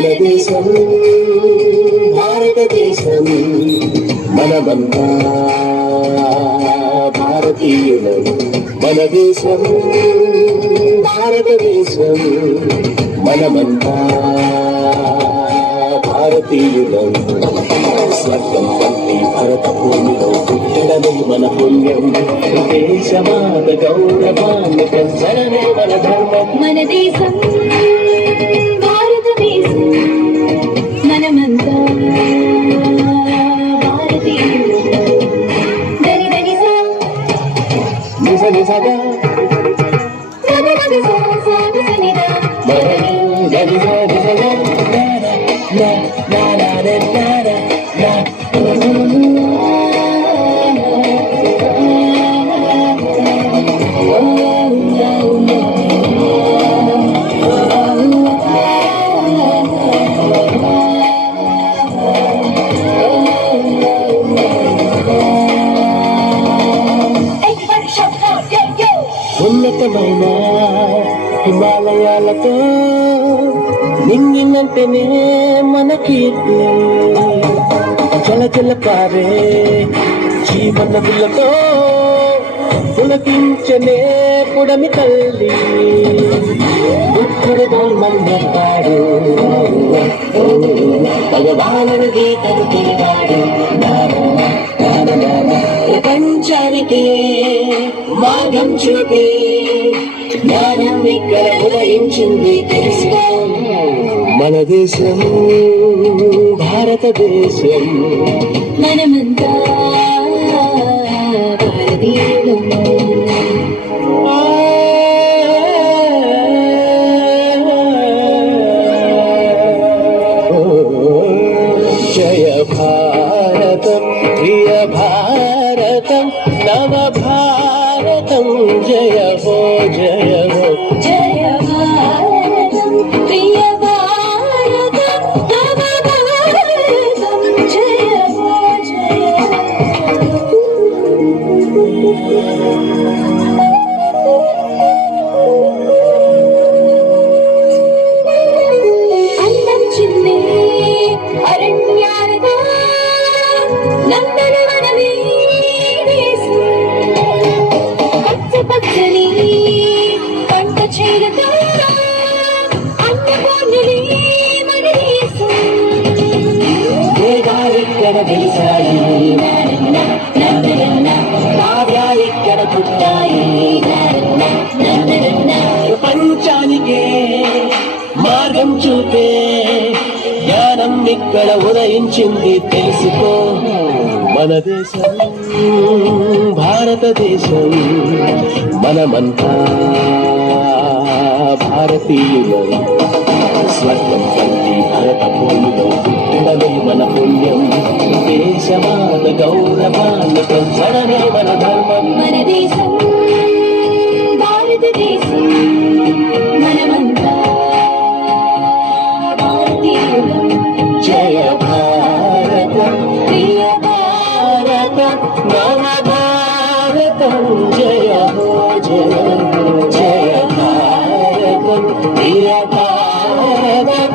మన దేశం భారతదేశం మనమంతా భారతీయులం మన దేశం భారతదేశం మనమంతా భారతీయులం స్వర్గం వంటి భరత భూమిలో పుట్టడమే మన పుణ్యం దేశమాత గౌరవాన్ని పెంచడమే మన ధర్మం మన దేశం భారతదేశం మనమంతా భారతీయులం దని దని సా నిజ నిజగా దని దని సా సా దని దా దని నిజగా na na na na na na ఉన్నతమైన హిమాలయాలతో నింగినంటేనే మన కీర్తి జల జల పారే జీవన విల్లతో పులకించనే పుడమి తల్లి బుద్ధుడు మందపాడు భగవాను గీతలు తీరాడు ప్రపంచానికి మార్గం చూపి జ్ఞానం ఇక్కడ ఉదయించింది తెలుసుకో మన దేశం భారతదేశం మనమంతా భారతీయులం జయ భారతం ప్రియ భారతం నవ భారతం జయ హో జయ హో జయ భారతం ప్రియ భారతం నవ భారతం జయ హో జయ అందం చిన్నే అరణ్యాలతో నందనవనమే పచ్చ పచ్చని పంట చేలతో అన్నపూర్ణి మన దేశం వేదాలిక్కడ వెలిసాయి కావ్యాలిక్కడ పుట్టాయి ప్రపంచానికే మార్గం చూపే జ్ఞానం ఇక్కడ ఉదయించింది తెలుసుకో మన దేశం భారతదేశం మనమంతా భారతీయులం స్వర్గం వంటి భరత భూమిలో పుట్టడమే మన పుణ్యం దేశమాత గౌరవాన్ని పెంచడమే మన ధర్మం మన దేశం భారతదేశం మనమంతా భారతీయులం జయ భారతం ప్రియ భారతం నవ భారతం జయ హో జయ జయ భారతం ప్రియ భారతం